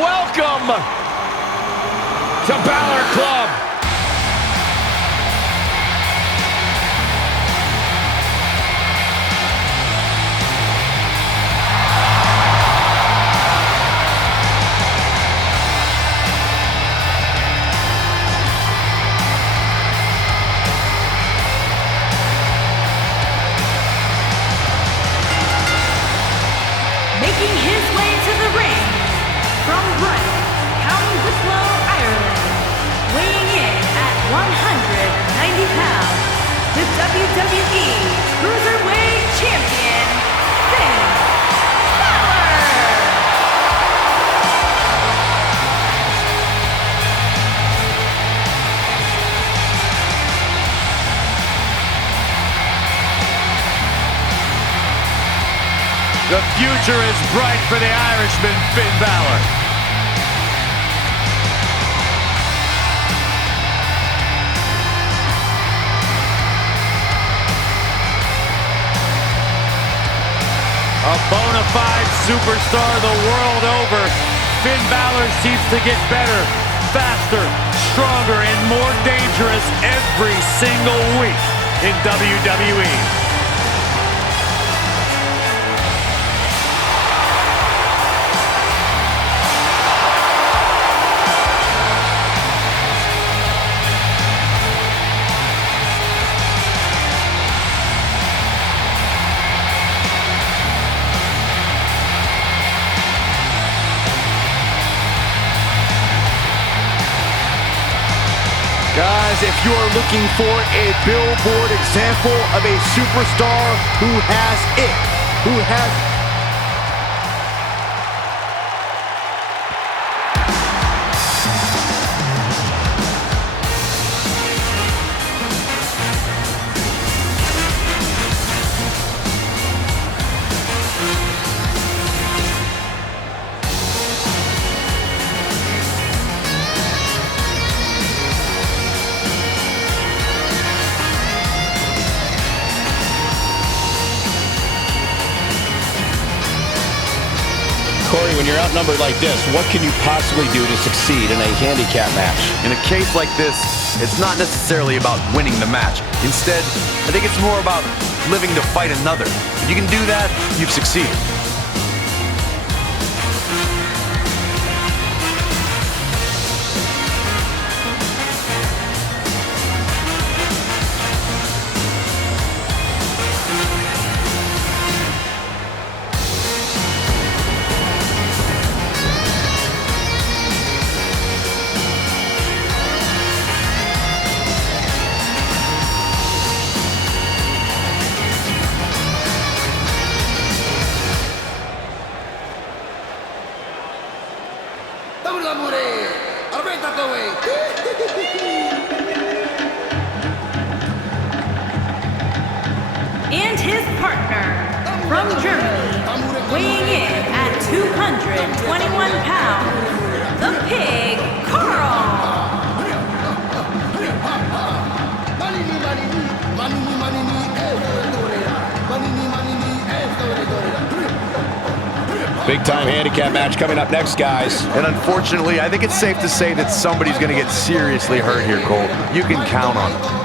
welcome to Bálor Club. Making his way to the ring from Brighton, County Wicklow, Ireland, weighing in at 190 pounds, the WWE Cruiserweight Champion, Bálor. The future is bright for the Irishman, Finn Bálor. A bona fide superstar the world over, Finn Bálor seems to get better, faster, stronger, and more dangerous every single week in WWE. Guys, if you are looking for a billboard example of a superstar who has it, who has Corey, when you're outnumbered like this, what can you possibly do to succeed in a handicap match? In a case like this, it's not necessarily about winning the match. Instead, I think it's more about living to fight another. If you can do that, you've succeeded. And his partner from Germany, weighing in at 221 pounds, the Pig, Carl. Big time handicap match coming up next, guys. And unfortunately, I think it's safe to say that somebody's going to get seriously hurt here, Cole. You can count on it.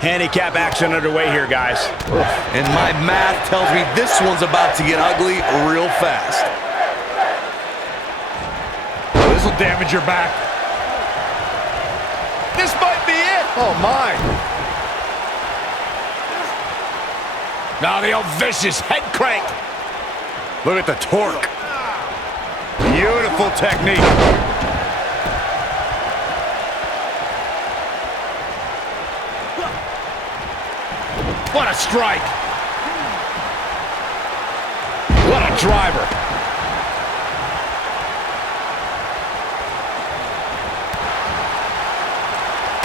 Handicap action underway here, guys. And my math tells me this one's about to get ugly real fast. This will damage your back. This might be it. Oh, my. Now the old vicious head crank. Look at the torque. Beautiful technique. What a strike. What a driver.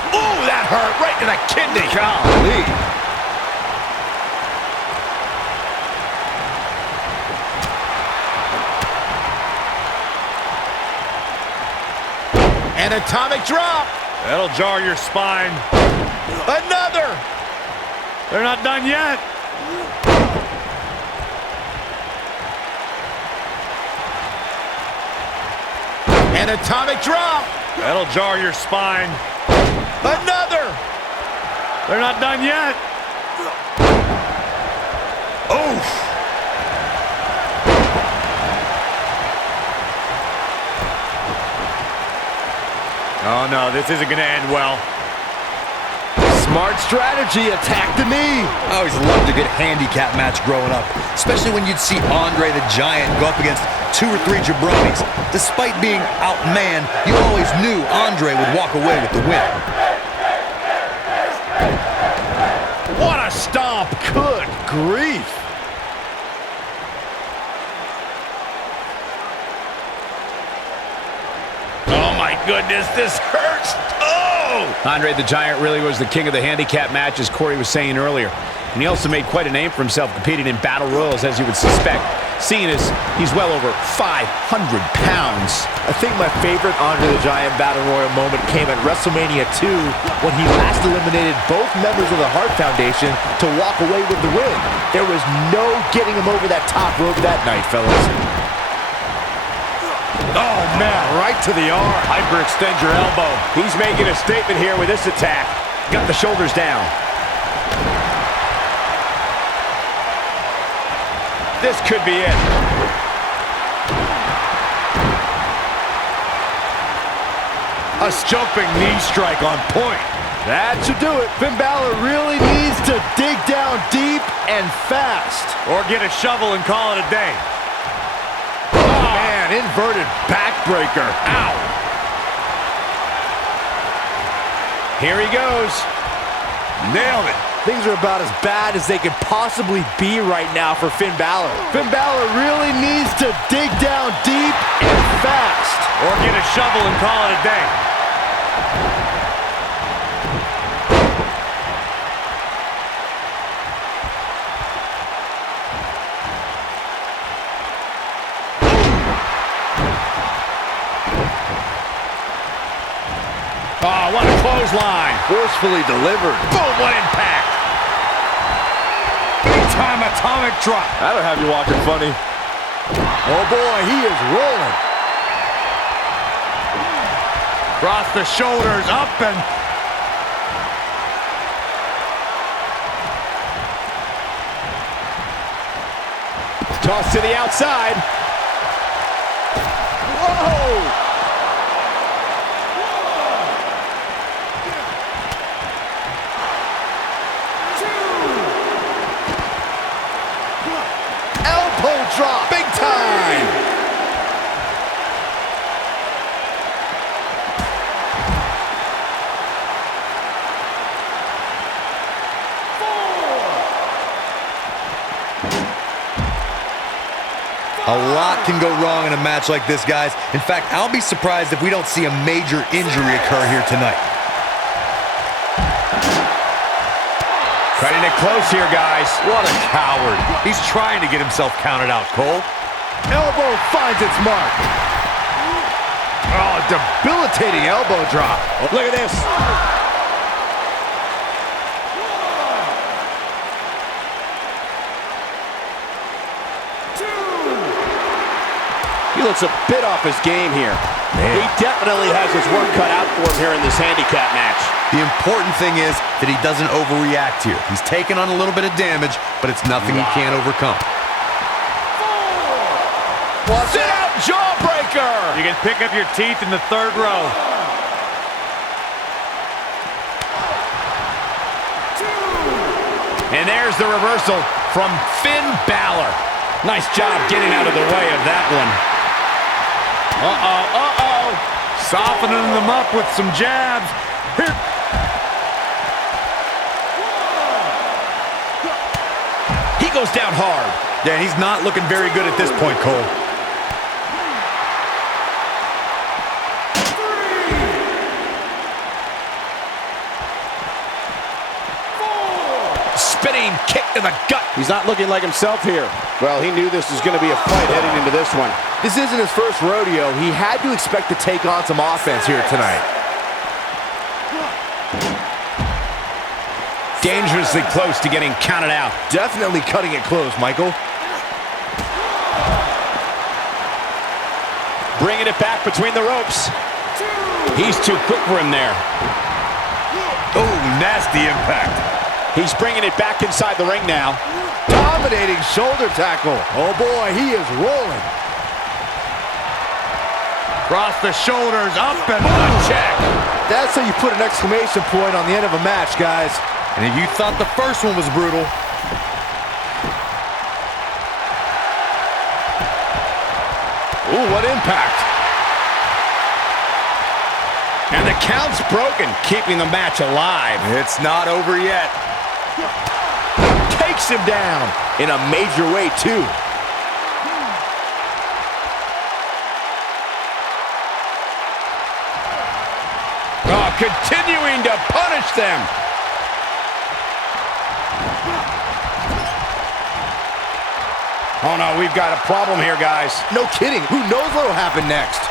Ooh, that hurt right to the kidney. Golly. An atomic drop. That'll jar your spine. Another. They're not done yet. An atomic drop. That'll jar your spine. Another. They're not done yet. Oof. Oh, no, this isn't going to end well. Smart strategy, attack the knee. I always loved a good handicap match growing up, especially when you'd see Andre the Giant go up against 2 or 3 jabronis. Despite being outmanned, you always knew Andre would walk away with the win. What a stomp! Good grief. Oh my goodness, this hurts! Oh! Andre the Giant really was the king of the handicap match, as Corey was saying earlier. And he also made quite a name for himself competing in battle royals, as you would suspect, seeing as he's well over 500 pounds. I think my favorite Andre the Giant Battle Royal moment came at WrestleMania 2 when he last eliminated both members of the Hart Foundation to walk away with the win. There was no getting him over that top rope that night, fellas. Oh man, right to the arm. Hyperextend your elbow. He's making a statement here with this attack. Got the shoulders down. This could be it. A jumping knee strike on point. That should do it. Finn Balor really needs to dig down deep and fast. Or get a shovel and call it a day. Man, inverted backbreaker. Ow! Here he goes. Nailed it. Things are about as bad as they could possibly be right now for Finn Balor. Finn Balor really needs to dig down deep and fast. Or get a shovel and call it a day. Oh, what a clothesline. Forcefully delivered. Boom, what impact. Big-time atomic drop. That'll have you watching funny. Oh boy, he is rolling. Cross the shoulders, up and... Toss to the outside. Whoa! Drop big time. A lot can go wrong in a match like this, guys. In fact, I'll be surprised if we don't see a major injury occur here tonight. Cutting it close here, guys. What a coward. He's trying to get himself counted out, Cole. Elbow finds its mark. Oh, debilitating elbow drop. Look at this. He looks a bit off his game here. Man. He definitely has his work cut out for him here in this handicap match. The important thing is that he doesn't overreact here. He's taken on a little bit of damage, but it's nothing he can't overcome. Sit out jawbreaker! You can pick up your teeth in the third row. And there's the reversal from Finn Balor. Nice job getting out of the way of that one. Softening them up with some jabs. Here. He goes down hard. Yeah, he's not looking very good at this point, Cole. Spinning kick to the gut. He's not looking like himself here. Well, he knew this was going to be a fight heading into this one. This isn't his first rodeo. He had to expect to take on some offense here tonight. Dangerously close to getting counted out. Definitely cutting it close, Michael. Bringing it back between the ropes. He's too quick for him there. Oh, nasty impact. He's bringing it back inside the ring now. Dominating shoulder tackle. Oh boy, he is rolling. Cross the shoulders, up and a check. That's how you put an exclamation point on the end of a match, guys. And if you thought the first one was brutal, ooh, what impact. And the count's broken, keeping the match alive. it's not over yet. Takes him down in a major way, too. Oh, continuing to punish them. Oh, no, we've got a problem here, guys. No kidding. Who knows what will happen next?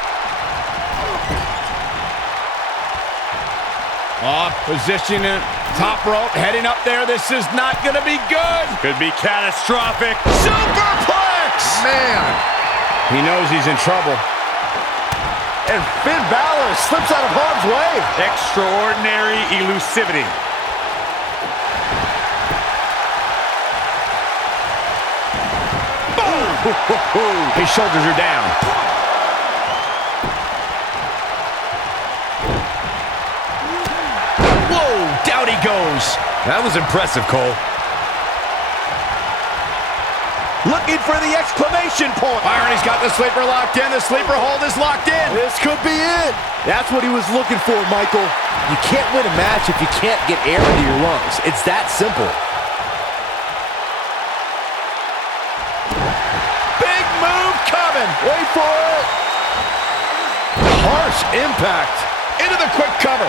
Oh, positioning top rope, heading up there. This is not going to be good. Could be catastrophic. Superplex! Man. He knows he's in trouble. And Finn Bálor slips out of harm's way. Extraordinary elusivity. Boom! His shoulders are down. Down he goes. That was impressive, Cole. Looking for the exclamation point. Irony's got the sleeper locked in. The sleeper hold is locked in. This could be it. That's what he was looking for, Michael. You can't win a match if you can't get air into your lungs. It's that simple. Big move coming. Wait for it. Harsh impact. Into the quick cover.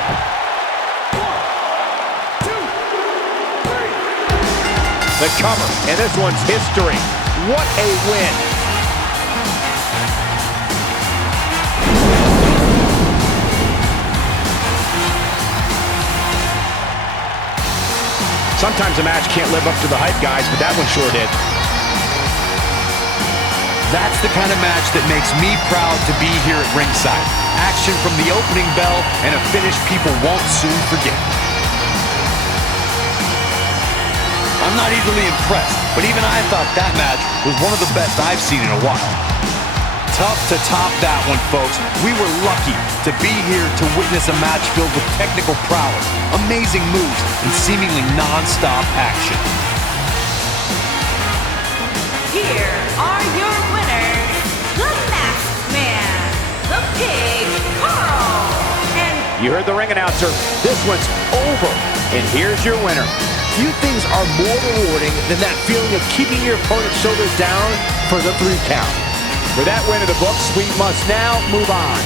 The cover, and this one's history. What a win. Sometimes a match can't live up to the hype, guys, but that one sure did. That's the kind of match that makes me proud to be here at ringside. Action from the opening bell and a finish people won't soon forget. I'm not easily impressed, but even I thought that match was one of the best I've seen in a while. Tough to top that one, folks. We were lucky to be here to witness a match filled with technical prowess, amazing moves, and seemingly non-stop action. Here are your winners, the Masked Man, the Pig, Carl, and You heard the ring announcer. This one's over, and here's your winner. Few things are more rewarding than that feeling of keeping your opponent's shoulders down for the 3 count. For that win of the books, we must now move on.